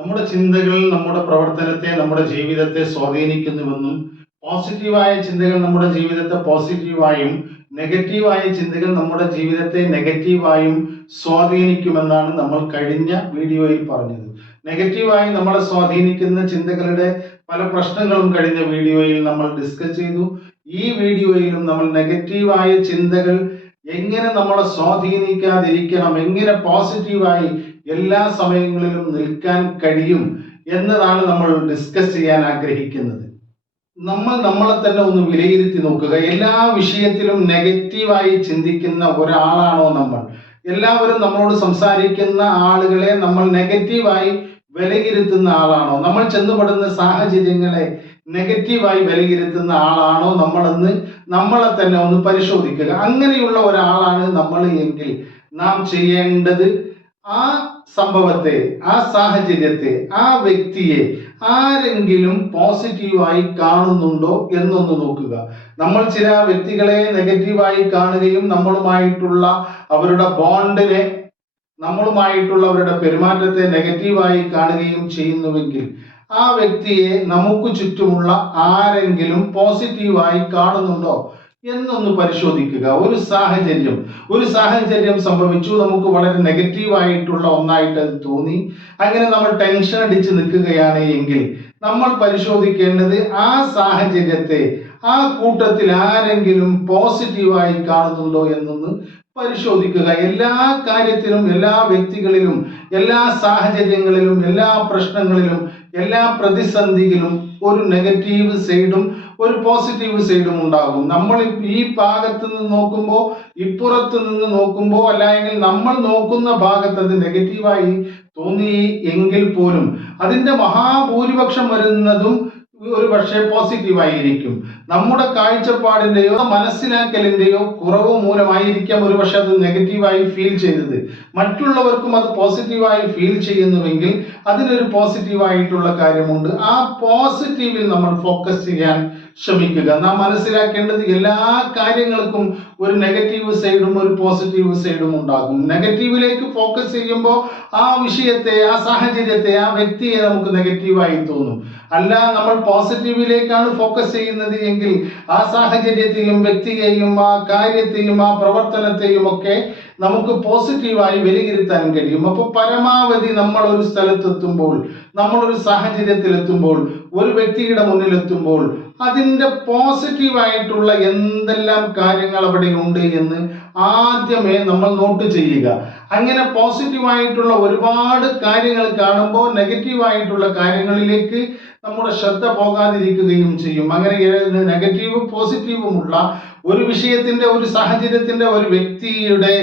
നമ്മുടെ ചിന്തകൾ നമ്മുടെ പ്രവർത്തനത്തെ, നമ്മുടെ ജീവിതത്തെ സ്വാധീനിക്കുന്നുവെന്നും പോസിറ്റീവായ ചിന്തകൾ നമ്മുടെ ജീവിതത്തെ പോസിറ്റീവായും നെഗറ്റീവായ ചിന്തകൾ നമ്മുടെ ജീവിതത്തെ നെഗറ്റീവായും സ്വാധീനിക്കുമെന്നാണ് നമ്മൾ കഴിഞ്ഞ വീഡിയോയിൽ പറഞ്ഞത്. നെഗറ്റീവായി നമ്മളെ സ്വാധീനിക്കുന്ന ചിന്തകളുടെ പല പ്രശ്നങ്ങളും കഴിഞ്ഞ വീഡിയോയിൽ നമ്മൾ ഡിസ്കസ് ചെയ്തു. ഈ വീഡിയോയിലും നമ്മൾ നെഗറ്റീവായ ചിന്തകൾ എങ്ങനെ നമ്മളെ സ്വാധീനിക്കാതിരിക്കണം, എങ്ങനെ പോസിറ്റീവായി എല്ലാ സമയങ്ങളിലും നിൽക്കാൻ കഴിയും എന്നതാണ് നമ്മൾ ഡിസ്കസ് ചെയ്യാൻ ആഗ്രഹിക്കുന്നത്. നമ്മൾ നമ്മളെ തന്നെ ഒന്ന് വിലയിരുത്തി നോക്കുക. എല്ലാ വിഷയത്തിലും നെഗറ്റീവായി ചിന്തിക്കുന്ന ഒരാളാണോ നമ്മൾ? എല്ലാവരും നമ്മളോട് സംസാരിക്കുന്ന ആളുകളെ നമ്മൾ നെഗറ്റീവായി വിലയിരുത്തുന്ന ആളാണോ? നമ്മൾ ചെന്നുപെടുന്ന സാഹചര്യങ്ങളെ നെഗറ്റീവായി വിലയിരുത്തുന്ന ആളാണോ നമ്മളെന്ന് നമ്മളെ തന്നെ ഒന്ന് പരിശോധിക്കുക. അങ്ങനെയുള്ള ഒരാളാണ് നമ്മൾ എങ്കിൽ നാം ചെയ്യേണ്ടത് ആ സംഭവത്തെ, ആ സാഹചര്യത്തെ, ആ വ്യക്തിയെ ആരെങ്കിലും പോസിറ്റീവായി കാണുന്നുണ്ടോ എന്നൊന്ന് നോക്കുക. നമ്മൾ ചില വ്യക്തികളെ നെഗറ്റീവായി കാണുകയും നമ്മളുമായിട്ടുള്ള അവരുടെ ബോണ്ടിനെ, നമ്മളുമായിട്ടുള്ള അവരുടെ പെരുമാറ്റത്തെ നെഗറ്റീവായി കാണുകയും ചെയ്യുന്നുവെങ്കിൽ ആ വ്യക്തിയെ നമുക്ക് ചുറ്റുമുള്ള ആരെങ്കിലും പോസിറ്റീവായി കാണുന്നുണ്ടോ എന്നൊന്ന് പരിശോധിക്കുക. ഒരു സാഹചര്യം സംഭവിച്ചു, നമുക്ക് വളരെ നെഗറ്റീവായിട്ടുള്ള ഒന്നായിട്ട് അത് തോന്നി. അങ്ങനെ നമ്മൾ ടെൻഷൻ അടിച്ച് നിൽക്കുകയാണ് എങ്കിൽ നമ്മൾ പരിശോധിക്കേണ്ടത് ആ സാഹചര്യത്തെ, ആ കൂട്ടത്തിൽ ആരെങ്കിലും പോസിറ്റീവായി കാണുന്നുണ്ടോ എന്നൊന്ന് പരിശോധിക്കുക. എല്ലാ കാര്യത്തിലും, എല്ലാ വ്യക്തികളിലും, എല്ലാ സാഹചര്യങ്ങളിലും, എല്ലാ പ്രശ്നങ്ങളിലും, എല്ലാ പ്രതിസന്ധിയിലും ഒരു നെഗറ്റീവ് സൈഡും ഒരു പോസിറ്റീവ് സൈഡും ഉണ്ടാകും. നമ്മൾ ഈ ഭാഗത്ത് നിന്ന് നോക്കുമ്പോൾ, ഇപ്പുറത്ത് നിന്ന് നോക്കുമ്പോൾ, അല്ലെങ്കിൽ നമ്മൾ നോക്കുന്ന ഭാഗത്ത് അത് നെഗറ്റീവായി തോന്നി എങ്കിൽ പോലും അതിന്റെ മഹാഭൂരിപക്ഷം വരുന്നതും ഒരു പക്ഷേ പോസിറ്റീവായിരിക്കും. നമ്മുടെ കാഴ്ചപ്പാടിന്റെയോ മനസ്സിലാക്കലിന്റെയോ കുറവ് മൂലമായിരിക്കാം ഒരു പക്ഷെ അത് നെഗറ്റീവായി ഫീൽ ചെയ്തത്. മറ്റുള്ളവർക്കും അത് പോസിറ്റീവായി ഫീൽ ചെയ്യുന്നുവെങ്കിൽ അതിനൊരു പോസിറ്റീവായിട്ടുള്ള കാര്യമുണ്ട്. ആ പോസിറ്റീവിൽ നമ്മൾ ഫോക്കസ് ചെയ്യാൻ ശ്രമിക്കുക. നാം മനസ്സിലാക്കേണ്ടത് എല്ലാ കാര്യങ്ങൾക്കും ഒരു നെഗറ്റീവ് സൈഡും ഒരു പോസിറ്റീവ് സൈഡും ഉണ്ടാകും. നെഗറ്റീവിലേക്ക് ഫോക്കസ് ചെയ്യുമ്പോൾ ആ വിഷയത്തെ, ആ സാഹചര്യത്തെ, ആ വ്യക്തിയെ നമുക്ക് നെഗറ്റീവായി തോന്നും. അല്ല, നമ്മൾ പോസിറ്റീവിലേക്കാണ് ഫോക്കസ് ചെയ്യുന്നത് എങ്കിൽ ആ സാഹചര്യത്തെയും വ്യക്തിയെയും ആ കാര്യത്തെയും ആ പ്രവർത്തനത്തെയും ഒക്കെ നമുക്ക് പോസിറ്റീവായി വിലയിരുത്താൻ കഴിയും. അപ്പോൾ പരമാവധി നമ്മൾ ഒരു സ്ഥലത്തെത്തുമ്പോൾ, നമ്മളൊരു സാഹചര്യത്തിലെത്തുമ്പോൾ, ഒരു വ്യക്തിയുടെ മുന്നിലെത്തുമ്പോൾ അതിൻ്റെ പോസിറ്റീവായിട്ടുള്ള എന്തെല്ലാം കാര്യങ്ങൾ അവിടെ ഉണ്ട് എന്ന് ആദ്യമേ നമ്മൾ നോട്ട് ചെയ്യുക. അങ്ങനെ പോസിറ്റീവായിട്ടുള്ള ഒരുപാട് കാര്യങ്ങൾ കാണുമ്പോൾ നെഗറ്റീവായിട്ടുള്ള കാര്യങ്ങളിലേക്ക് നമ്മുടെ ശ്രദ്ധ പോകാതിരിക്കുകയും ചെയ്യും. അങ്ങനെ നെഗറ്റീവും പോസിറ്റീവുമുള്ള ഒരു വിഷയത്തിന്റെ, ഒരു സാഹചര്യത്തിന്റെ, ഒരു വ്യക്തിയുടെ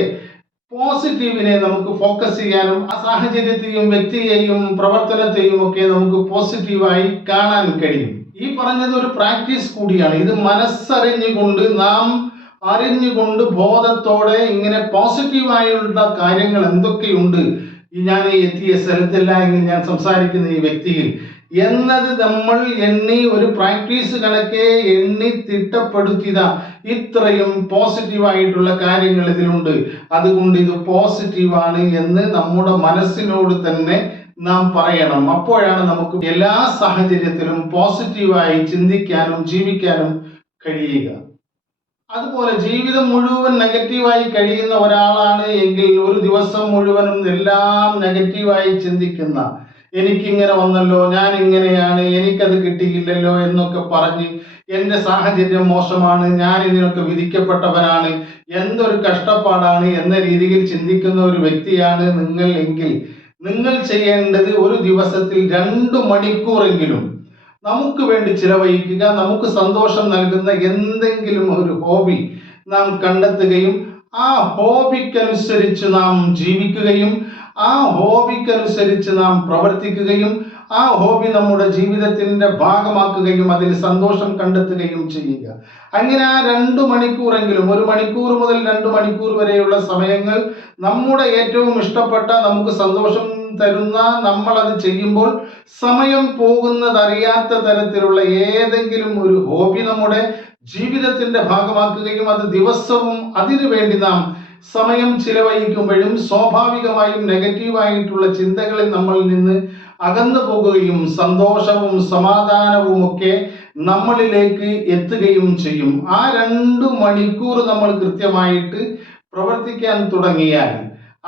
പോസിറ്റീവിനെ നമുക്ക് ഫോക്കസ് ചെയ്യാനും ആ സാഹചര്യത്തെയും വ്യക്തിയെയും പ്രവർത്തനത്തെയും ഒക്കെ നമുക്ക് പോസിറ്റീവായി കാണാൻ കഴിയും. ഈ പറഞ്ഞത് ഒരു പ്രാക്ടീസ് കൂടിയാണ്. ഇത് മനസ്സറിഞ്ഞുകൊണ്ട്, നാം അറിഞ്ഞുകൊണ്ട്, ബോധത്തോടെ ഇങ്ങനെ പോസിറ്റീവായുള്ള കാര്യങ്ങൾ എന്തൊക്കെയുണ്ട് ഞാൻ എത്തിയ സ്ഥലത്തല്ല എങ്കിൽ ഞാൻ സംസാരിക്കുന്ന ഈ വ്യക്തിയിൽ എന്നത് നമ്മൾ എണ്ണി, ഒരു പ്രാക്ടീസ് കണക്കെ എണ്ണി തിട്ടപ്പെടുത്തിയത ഇത്രയും പോസിറ്റീവായിട്ടുള്ള കാര്യങ്ങൾ ഇതിലുണ്ട്, അതുകൊണ്ട് ഇത് പോസിറ്റീവാണ് എന്ന് നമ്മുടെ മനസ്സിനോട് തന്നെ നാം പറയണം. അപ്പോഴാണ് നമുക്ക് എല്ലാ സാഹചര്യത്തിലും പോസിറ്റീവായി ചിന്തിക്കാനും ജീവിക്കാനും കഴിയുക. അതുപോലെ ജീവിതം മുഴുവൻ നെഗറ്റീവായി കഴിയുന്ന ഒരാളാണ് എങ്കിൽ ഒരു ദിവസം മുഴുവനും എല്ലാം നെഗറ്റീവായി ചിന്തിക്കുന്ന, എനിക്കിങ്ങനെ വന്നല്ലോ, ഞാൻ ഇങ്ങനെയാണ്, എനിക്കത് കിട്ടിയില്ലല്ലോ എന്നൊക്കെ പറഞ്ഞ് എൻ്റെ സാഹചര്യം മോശമാണ്, ഞാൻ ഇതിനൊക്കെ വിധിക്കപ്പെട്ടവനാണ്, എന്തൊരു കഷ്ടപ്പാടാണ് എന്ന രീതിയിൽ ചിന്തിക്കുന്ന ഒരു വ്യക്തിയാണ് നിങ്ങൾ എങ്കിൽ നിങ്ങൾ ചെയ്യേണ്ടത് ഒരു ദിവസത്തിൽ 2 മണിക്കൂറെങ്കിലും നമുക്ക് വേണ്ടി ചിലവഴിക്കുക. നമുക്ക് സന്തോഷം നൽകുന്ന എന്തെങ്കിലും ഒരു ഹോബി നാം കണ്ടെത്തുകയും ആ ഹോബിക്കനുസരിച്ച് നാം ജീവിക്കുകയും ആ ഹോബിക്കനുസരിച്ച് നാം പ്രവർത്തിക്കുകയും ആ ഹോബി നമ്മുടെ ജീവിതത്തിന്റെ ഭാഗമാക്കുകയും അതിൽ സന്തോഷം കണ്ടെത്തുകയും ചെയ്യുക. അങ്ങനെ ആ 2 മണിക്കൂറെങ്കിലും, 1 മണിക്കൂർ മുതൽ 2 മണിക്കൂർ വരെയുള്ള സമയങ്ങൾ നമ്മുടെ ഏറ്റവും ഇഷ്ടപ്പെട്ട, നമുക്ക് സന്തോഷം തരുന്ന, നമ്മൾ അത് ചെയ്യുമ്പോൾ സമയം പോകുന്നതറിയാത്ത തരത്തിലുള്ള ഏതെങ്കിലും ഒരു ഹോബി നമ്മുടെ ജീവിതത്തിന്റെ ഭാഗമാക്കുകയും അത് ദിവസവും അതിനു വേണ്ടി നാം സമയം ചിലവഴിക്കുമ്പോഴും സ്വാഭാവികമായും നെഗറ്റീവായിട്ടുള്ള ചിന്തകളിൽ നമ്മളിൽ നിന്ന് അകന്നു പോകുകയും സന്തോഷവും സമാധാനവും ഒക്കെ നമ്മളിലേക്ക് എത്തുകയും ചെയ്യും. ആ 2 മണിക്കൂർ നമ്മൾ കൃത്യമായിട്ട് പ്രവർത്തിക്കാൻ തുടങ്ങിയാൽ,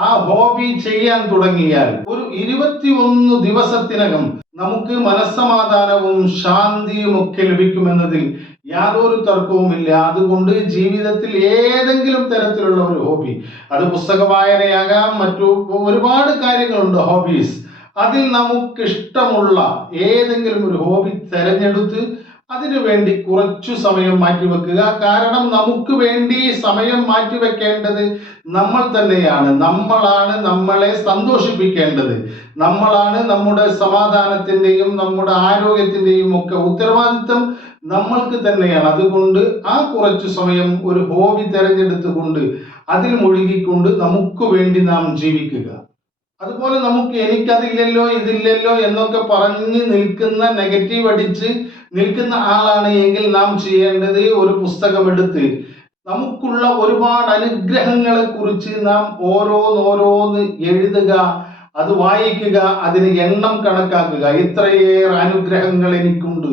ആ ഹോബി ചെയ്യാൻ തുടങ്ങിയാൽ, ഒരു 21 ദിവസത്തിനകം നമുക്ക് മനസ്സമാധാനവും ശാന്തിയും ഒക്കെ ലഭിക്കുമെന്നതിൽ യാതൊരു തർക്കവുമില്ല. അതുകൊണ്ട് ജീവിതത്തിൽ ഏതെങ്കിലും തരത്തിലുള്ള ഒരു ഹോബി, അത് പുസ്തക വായനയാകാം, മറ്റു ഒരുപാട് കാര്യങ്ങളുണ്ട് ഹോബീസ്, അതിൽ നമുക്കിഷ്ടമുള്ള ഏതെങ്കിലും ഒരു ഹോബി തിരഞ്ഞെടുത്ത് അതിനു വേണ്ടി കുറച്ചു സമയം മാറ്റിവെക്കുക. കാരണം നമുക്ക് വേണ്ടി സമയം മാറ്റിവെക്കേണ്ടത് നമ്മൾ തന്നെയാണ്. നമ്മളാണ് നമ്മളെ സന്തോഷിപ്പിക്കേണ്ടത്. നമ്മളാണ് നമ്മുടെ സമാധാനത്തിന്റെയും നമ്മുടെ ആരോഗ്യത്തിന്റെയും ഒക്കെ ഉത്തരവാദിത്തം നമ്മൾക്ക് തന്നെയാണ്. അതുകൊണ്ട് ആ കുറച്ചു സമയം ഒരു ഹോബി തിരഞ്ഞെടുത്തുകൊണ്ട് അതിൽ മുഴുകിക്കൊണ്ട് നമുക്ക് വേണ്ടി നാം ജീവിക്കുക. അതുപോലെ നമുക്ക് എനിക്കതില്ലല്ലോ ഇതില്ലല്ലോ എന്നൊക്കെ പറഞ്ഞ് നിൽക്കുന്ന, നെഗറ്റീവ് അടിച്ച് നിൽക്കുന്ന ആളാണ് എങ്കിൽ നാം ചെയ്യേണ്ടത് ഒരു പുസ്തകമെടുത്ത് നമുക്കുള്ള ഒരുപാട് അനുഗ്രഹങ്ങളെ കുറിച്ച് നാം ഓരോന്നോരോന്ന് എഴുതുക, അത് വായിക്കുക, അതിന് എണ്ണം കണക്കാക്കുക. ഇത്രയേറെ അനുഗ്രഹങ്ങൾ എനിക്കുണ്ട്,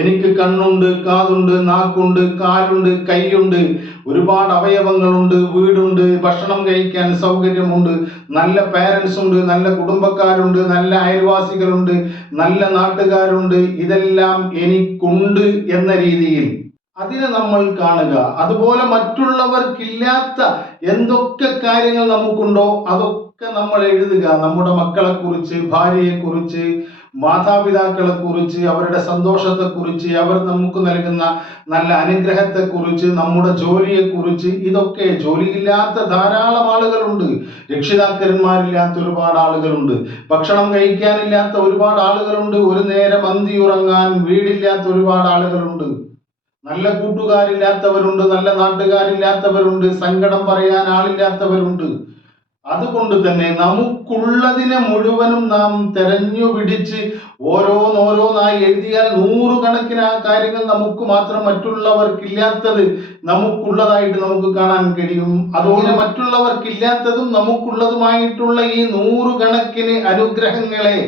എനിക്ക് കണ്ണുണ്ട്, കാതുണ്ട്, നാക്കുണ്ട്, കാലുണ്ട്, കൈയുണ്ട്, ഒരുപാട് അവയവങ്ങളുണ്ട്, വീടുണ്ട്, ഭക്ഷണം കഴിക്കാൻ സൗകര്യമുണ്ട്, നല്ല പേരൻസ് ഉണ്ട്, നല്ല കുടുംബക്കാരുണ്ട്, നല്ല അയൽവാസികളുണ്ട്, നല്ല നാട്ടുകാരുണ്ട്, ഇതെല്ലാം എനിക്കുണ്ട് എന്ന രീതിയിൽ അതിനെ നമ്മൾ കാണുക. അതുപോലെ മറ്റുള്ളവർക്കില്ലാത്ത എന്തൊക്കെ കാര്യങ്ങൾ നമുക്കുണ്ടോ അതൊക്കെ നമ്മൾ എഴുതുക. നമ്മുടെ മക്കളെ കുറിച്ച്, ഭാര്യയെ കുറിച്ച്, മാതാപിതാക്കളെ കുറിച്ച്, അവരുടെ സന്തോഷത്തെ കുറിച്ച്, അവർ നമുക്ക് നൽകുന്ന നല്ല അനുഗ്രഹത്തെ കുറിച്ച്, നമ്മുടെ ജോലിയെ കുറിച്ച്. ഇതൊക്കെ ജോലിയില്ലാത്ത ധാരാളം ആളുകളുണ്ട്, രക്ഷിതാക്കന്മാരില്ലാത്ത ഒരുപാട് ആളുകളുണ്ട്, ഭക്ഷണം കഴിക്കാനില്ലാത്ത ഒരുപാട് ആളുകളുണ്ട്, ഒരു നേരം അന്തി ഉറങ്ങാൻ വീടില്ലാത്ത ഒരുപാട് ആളുകളുണ്ട്, നല്ല കൂട്ടുകാരില്ലാത്തവരുണ്ട്, നല്ല നാട്ടുകാരില്ലാത്തവരുണ്ട്, സങ്കടം പറയാൻ ആളില്ലാത്തവരുണ്ട്. അതുകൊണ്ട് തന്നെ നമുക്കുള്ളതിനെ മുഴുവനും നാം തെരഞ്ഞു പിടിച്ച് ഓരോന്നോരോന്നായി എഴുതിയാൽ 100 കണക്കിന് ആ കാര്യങ്ങൾ നമുക്ക് മാത്രം, മറ്റുള്ളവർക്കില്ലാത്തത് നമുക്കുള്ളതായിട്ട് നമുക്ക് കാണാൻ കഴിയും. അതുപോലെ മറ്റുള്ളവർക്കില്ലാത്തതും നമുക്കുള്ളതുമായിട്ടുള്ള ഈ 100 കണക്കിന് അനുഗ്രഹങ്ങളെ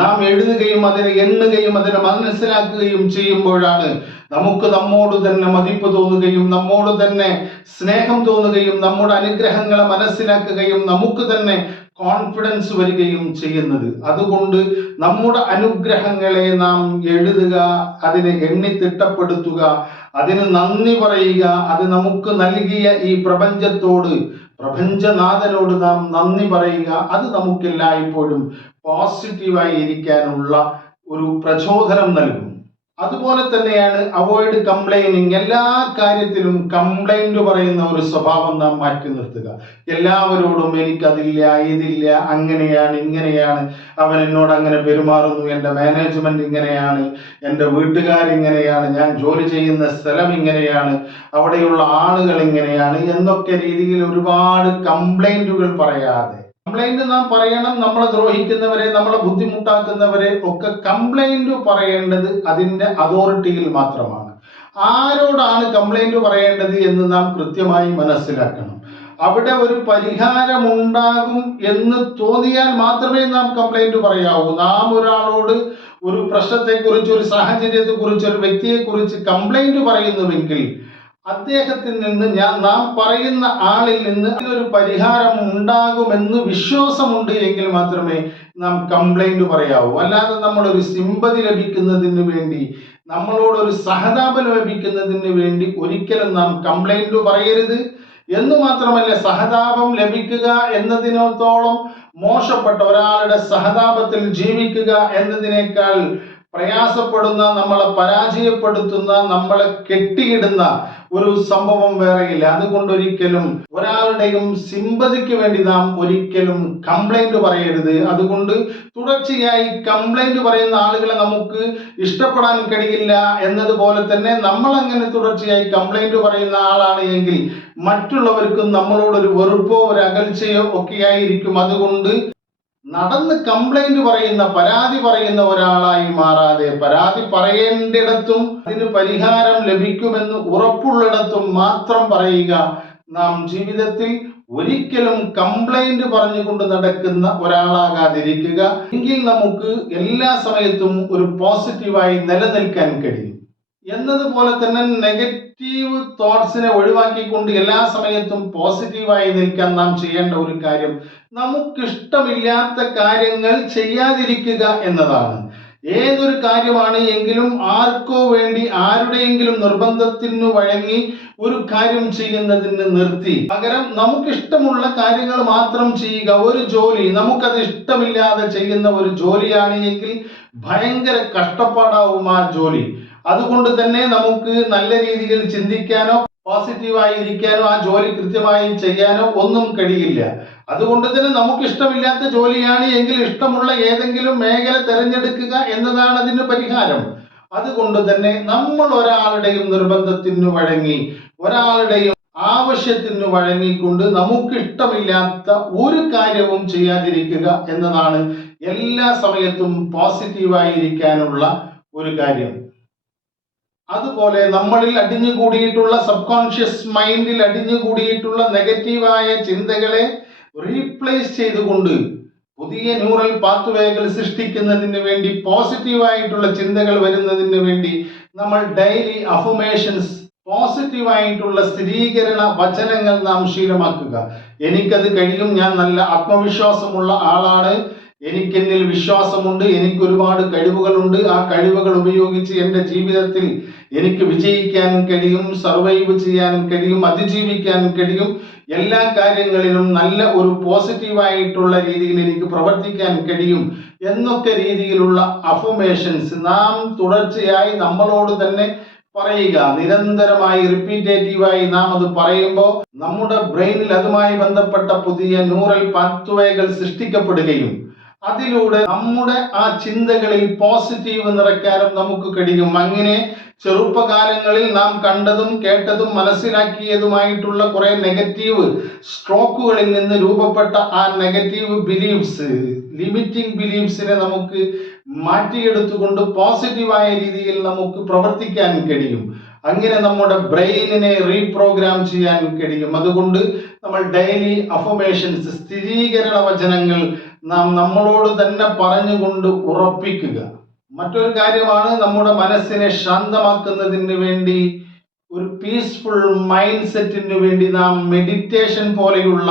നാം എഴുതുകയും അതിനെ എണ്ണുകയും അതിനെ മനസ്സിലാക്കുകയും ചെയ്യുമ്പോഴാണ് നമുക്ക് നമ്മോട് തന്നെ മതിപ്പ് തോന്നുകയും നമ്മോട് തന്നെ സ്നേഹം തോന്നുകയും നമ്മുടെ അനുഗ്രഹങ്ങളെ മനസ്സിലാക്കുകയും നമുക്ക് തന്നെ കോൺഫിഡൻസ് വരികയും ചെയ്യുന്നത്. അതുകൊണ്ട് നമ്മുടെ അനുഗ്രഹങ്ങളെ നാം എഴുതുക, അതിനെ എണ്ണി തിട്ടപ്പെടുത്തുക, അതിന് നന്ദി പറയുക. അത് നമുക്ക് നൽകിയ ഈ പ്രപഞ്ചത്തോട്, പ്രപഞ്ചനാഥനോട് നാം നന്ദി പറയുക. അത് നമുക്കെല്ലായ്പ്പോഴും പോസിറ്റീവായി ഇരിക്കാനുള്ള ഒരു പ്രചോദനം നൽകും. അതുപോലെ തന്നെയാണ് അവോയ്ഡ് കംപ്ലൈനിങ്. എല്ലാ കാര്യത്തിലും കംപ്ലൈന്റ് പറയുന്ന ഒരു സ്വഭാവം നാം മാറ്റി നിർത്തുക. എല്ലാവരോടും എനിക്കതില്ല, ഇതില്ല, അങ്ങനെയാണ്, ഇങ്ങനെയാണ്, അവൻ എന്നോട് അങ്ങനെ പെരുമാറുന്നു, എൻ്റെ മാനേജ്മെന്റ് ഇങ്ങനെയാണ്, എൻ്റെ വീട്ടുകാരിങ്ങനെയാണ്, ഞാൻ ജോലി ചെയ്യുന്ന സ്ഥലം ഇങ്ങനെയാണ്, അവിടെയുള്ള ആളുകൾ ഇങ്ങനെയാണ് എന്നൊക്കെ രീതിയിൽ ഒരുപാട് കംപ്ലൈന്റുകൾ പറയാതെ, കംപ്ലൈന്റ് നാം പറയണം. നമ്മളെ ദ്രോഹിക്കുന്നവരെ, നമ്മളെ ബുദ്ധിമുട്ടാക്കുന്നവരെ ഒക്കെ കംപ്ലൈന്റ് പറയേണ്ടത് അതിന്റെ അതോറിറ്റിയിൽ മാത്രമാണ്. ആരോടാണ് കംപ്ലൈന്റ് പറയേണ്ടത് എന്ന് നാം കൃത്യമായി മനസ്സിലാക്കണം. അവിടെ ഒരു പരിഹാരമുണ്ടാകും എന്ന് തോന്നിയാൽ മാത്രമേ നാം കംപ്ലൈന്റ് പറയാവൂ. നാം ഒരാളോട് ഒരു പ്രശ്നത്തെക്കുറിച്ച്, ഒരു സാഹചര്യത്തെക്കുറിച്ച്, ഒരു വ്യക്തിയെക്കുറിച്ച് കംപ്ലൈന്റ് പറയുന്നുവെങ്കിൽ അദ്ദേഹത്തിൽ നിന്ന്, നാം പറയുന്ന ആളിൽ നിന്ന് അതിനൊരു പരിഹാരം ഉണ്ടാകുമെന്ന് വിശ്വാസമുണ്ട് എങ്കിൽ മാത്രമേ നാം കംപ്ലൈന്റ് പറയാവൂ. അല്ലാതെ നമ്മളൊരു സിമ്പതി ലഭിക്കുന്നതിന് വേണ്ടി, നമ്മളോടൊരു സഹതാപം ലഭിക്കുന്നതിന് വേണ്ടി ഒരിക്കലും നാം കംപ്ലൈന്റ് പറയരുത്. എന്ന് മാത്രമല്ല, സഹതാപം ലഭിക്കുക എന്നതിനോളം മോശപ്പെട്ട ഒരാളുടെ സഹതാപത്തിൽ ജീവിക്കുക എന്നതിനേക്കാൾ പ്രയാസപ്പെടുന്ന, നമ്മളെ പരാജയപ്പെടുത്തുന്ന, നമ്മളെ കെട്ടിയിടുന്ന ഒരു സംഭവം വേറെയില്ല. അതുകൊണ്ട് ഒരിക്കലും ഒരാളുടെയും സിമ്പതിക്ക് വേണ്ടി നാം ഒരിക്കലും കംപ്ലൈന്റ് പറയരുത്. അതുകൊണ്ട് തുടർച്ചയായി കംപ്ലൈന്റ് പറയുന്ന ആളുകളെ നമുക്ക് ഇഷ്ടപ്പെടാൻ കഴിയില്ല എന്നതുപോലെ തന്നെ നമ്മൾ അങ്ങനെ തുടർച്ചയായി കംപ്ലൈന്റ് പറയുന്ന ആളാണ് എങ്കിൽ മറ്റുള്ളവർക്കും നമ്മളോടൊരു വെറുപ്പോ ഒരു അകൽച്ചയോ ഒക്കെയായിരിക്കും. അതുകൊണ്ട് നടന്ന് കംപ്ലൈന്റ് പറയുന്ന, പരാതി പറയുന്ന ഒരാളായി മാറാതെ, പരാതി പറയേണ്ടിടത്തും അതിന് പരിഹാരം ലഭിക്കുമെന്ന് ഉറപ്പുള്ളിടത്തും മാത്രം പറയുക. നാം ജീവിതത്തിൽ ഒരിക്കലും കംപ്ലൈന്റ് പറഞ്ഞുകൊണ്ട് നടക്കുന്ന ഒരാളാകാതിരിക്കുക. എങ്കിൽ നമുക്ക് എല്ലാ സമയത്തും ഒരു പോസിറ്റീവായി നിലനിൽക്കാൻ കഴിയും. എന്നതുപോലെ തന്നെ നെഗറ്റീവ് തോട്ട്സിനെ ഒഴിവാക്കിക്കൊണ്ട് എല്ലാ സമയത്തും പോസിറ്റീവായി നിൽക്കാൻ നാം ചെയ്യേണ്ട ഒരു കാര്യം, നമുക്കിഷ്ടമില്ലാത്ത കാര്യങ്ങൾ ചെയ്യാതിരിക്കുക എന്നതാണ്. ഏതൊരു കാര്യമാണ് എങ്കിലും ആർക്കോ വേണ്ടി ആരുടെയെങ്കിലും നിർബന്ധത്തിനു വഴങ്ങി ഒരു കാര്യം ചെയ്യുന്നതിന് നിർത്തി പകരം നമുക്കിഷ്ടമുള്ള കാര്യങ്ങൾ മാത്രം ചെയ്യുക. ഒരു ജോലി നമുക്കത് ഇഷ്ടമില്ലാതെ ചെയ്യുന്ന ഒരു ജോലിയാണ് എങ്കിൽ ഭയങ്കര കഷ്ടപ്പാടാവും ആ ജോലി. അതുകൊണ്ട് തന്നെ നമുക്ക് നല്ല രീതിയിൽ ചിന്തിക്കാനോ പോസിറ്റീവായി ഇരിക്കാനോ ആ ജോലി കൃത്യമായി ചെയ്യാനോ ഒന്നും കഴിയില്ല. അതുകൊണ്ട് തന്നെ നമുക്ക് ഇഷ്ടമില്ലാത്ത ജോലിയാണ് എങ്കിൽ ഇഷ്ടമുള്ള ഏതെങ്കിലും മേഖല തിരഞ്ഞെടുക്കുക എന്നതാണ് അതിന് പരിഹാരം. അതുകൊണ്ട് തന്നെ നമ്മൾ ഒരാളുടെയും നിർബന്ധത്തിന് വഴങ്ങി ഒരാളുടെയും ആവശ്യത്തിന് വഴങ്ങിക്കൊണ്ട് നമുക്ക് ഇഷ്ടമില്ലാത്ത ഒരു കാര്യവും ചെയ്യാതിരിക്കുക എന്നതാണ് എല്ലാ സമയത്തും പോസിറ്റീവായി ഇരിക്കാനുള്ള ഒരു കാര്യം. അതുപോലെ നമ്മളിൽ അടിഞ്ഞുകൂടിയിട്ടുള്ള സബ് കോൺഷ്യസ് മൈൻഡിൽ അടിഞ്ഞുകൂടിയിട്ടുള്ള നെഗറ്റീവായ ചിന്തകളെ റീപ്ലേസ് ചെയ്തുകൊണ്ട് പുതിയ ന്യൂറൽ പാത്വേകൾ സൃഷ്ടിക്കുന്നതിന് വേണ്ടി പോസിറ്റീവായിട്ടുള്ള ചിന്തകൾ വരുന്നതിന് വേണ്ടി നമ്മൾ ഡെയിലി അഫർമേഷൻസ്, പോസിറ്റീവായിട്ടുള്ള സ്ഥിരീകരണ വചനങ്ങൾ നാം ശീലമാക്കുക. എനിക്കത് കഴിയും, ഞാൻ നല്ല ആത്മവിശ്വാസമുള്ള ആളാണ്, എനിക്കെന്നിൽ വിശ്വാസമുണ്ട്, എനിക്ക് ഒരുപാട് കഴിവുകളുണ്ട്, ആ കഴിവുകൾ ഉപയോഗിച്ച് എൻ്റെ ജീവിതത്തിൽ എനിക്ക് വിജയിക്കാൻ കഴിയും, സർവൈവ് ചെയ്യാൻ കഴിയും, അതിജീവിക്കാൻ കഴിയും, എല്ലാ കാര്യങ്ങളിലും നല്ല ഒരു പോസിറ്റീവായിട്ടുള്ള രീതിയിൽ എനിക്ക് പ്രവർത്തിക്കാൻ കഴിയും എന്നൊക്കെ രീതിയിലുള്ള അഫർമേഷൻസ് നാം തുടർച്ചയായി നമ്മളോട് തന്നെ പറയുക. നിരന്തരമായി റിപ്പീറ്റേറ്റീവായി നാം അത് പറയുമ്പോൾ നമ്മുടെ ബ്രെയിനിൽ അതുമായി ബന്ധപ്പെട്ട പുതിയ ന്യൂറൽ പാത്വേകൾ സൃഷ്ടിക്കപ്പെടുകയും അതിലൂടെ നമ്മുടെ ആ ചിന്തകളിൽ പോസിറ്റീവ് നിറയ്ക്കാനും നമുക്ക് കഴിയും. അങ്ങനെ ചെറുപ്പകാലങ്ങളിൽ നാം കണ്ടതും കേട്ടതും മനസ്സിലാക്കിയതുമായിട്ടുള്ള കുറെ നെഗറ്റീവ് സ്ട്രോക്കുകളിൽ നിന്ന് രൂപപ്പെട്ട ആ നെഗറ്റീവ് ബിലീഫ്സ്, ലിമിറ്റിംഗ് ബിലീഫ്സിനെ നമുക്ക് മാറ്റിയെടുത്തുകൊണ്ട് പോസിറ്റീവായ രീതിയിൽ നമുക്ക് പ്രവർത്തിക്കാൻ കഴിയും. അങ്ങനെ നമ്മുടെ ബ്രെയിനിനെ റീപ്രോഗ്രാം ചെയ്യാൻ കഴിയും. അതുകൊണ്ട് നമ്മൾ ഡെയിലി അഫർമേഷൻസ്, സ്ഥിരീകരണ വചനങ്ങൾ നാം നമ്മളോട് തന്നെ പറഞ്ഞുകൊണ്ട് ഉറപ്പിക്കുക. മറ്റൊരു കാര്യമാണ് നമ്മുടെ മനസ്സിനെ ശാന്തമാക്കുന്നതിന് വേണ്ടി, ഒരു പീസ്ഫുൾ മൈൻഡ് സെറ്റിന് വേണ്ടി നാം മെഡിറ്റേഷൻ പോലെയുള്ള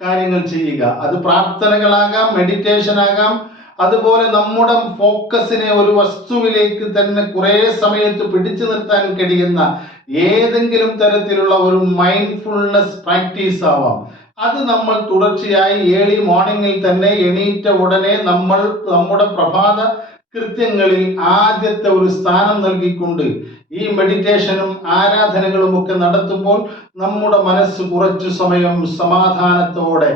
കാര്യങ്ങൾ ചെയ്യുക. അത് പ്രാർത്ഥനകളാകാം, മെഡിറ്റേഷൻ ആകാം. അതുപോലെ നമ്മുടെ ഫോക്കസിനെ ഒരു വസ്തുവിലേക്ക് തന്നെ കുറെ സമയത്ത് പിടിച്ചു നിർത്താൻ കഴിയുന്ന ഏതെങ്കിലും തരത്തിലുള്ള ഒരു മൈൻഡ്ഫുൾനെസ് പ്രാക്ടീസ് ആവാം. അത് നമ്മൾ തുടർച്ചയായി ഏർലി മോർണിംഗിൽ തന്നെ എണീറ്റ ഉടനെ നമ്മൾ നമ്മുടെ പ്രഭാത കൃത്യങ്ങളിൽ ആദ്യത്തെ ഒരു സ്ഥാനം നൽകിക്കൊണ്ട് ഈ മെഡിറ്റേഷനും ആരാധനകളും ഒക്കെ നടത്തുമ്പോൾ നമ്മുടെ മനസ്സ് കുറച്ചു സമയം സമാധാനത്തോടെ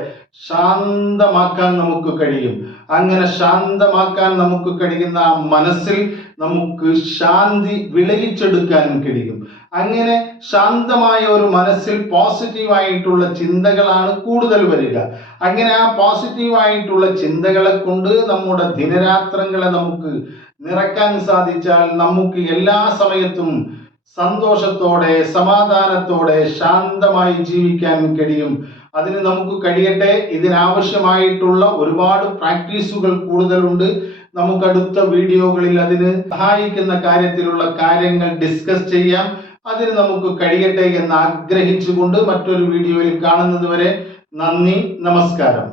ശാന്തമാക്കാൻ നമുക്ക് കഴിയും. അങ്ങനെ ശാന്തമാക്കാൻ നമുക്ക് കഴിയുന്ന ആ മനസ്സിൽ നമുക്ക് ശാന്തി വിളയിച്ചെടുക്കാൻ കഴിയും. അങ്ങനെ ശാന്തമായ ഒരു മനസ്സിൽ പോസിറ്റീവായിട്ടുള്ള ചിന്തകളാണ് കൂടുതൽ വരിക. അങ്ങനെ ആ പോസിറ്റീവായിട്ടുള്ള ചിന്തകളെ കൊണ്ട് നമ്മുടെ ദിനരാത്രങ്ങളെ നമുക്ക് നിറക്കാൻ സാധിച്ചാൽ നമുക്ക് എല്ലാ സമയത്തും സന്തോഷത്തോടെ സമാധാനത്തോടെ ശാന്തമായി ജീവിക്കാൻ കഴിയും. അതിന് നമുക്ക് കഴിയട്ടെ. ഇതിനാവശ്യമായിട്ടുള്ള ഒരുപാട് പ്രാക്ടീസുകൾ കൂടുതലുണ്ട്. നമുക്ക് അടുത്ത വീഡിയോകളിൽ അതിന് സഹായിക്കുന്ന കാര്യത്തിലുള്ള കാര്യങ്ങൾ ഡിസ്കസ് ചെയ്യാം. അതിന് നമുക്ക് കഴിയട്ടെ എന്ന് ആഗ്രഹിച്ചുകൊണ്ട് മറ്റൊരു വീഡിയോയിൽ കാണുന്നത് വരെ നന്ദി, നമസ്കാരം.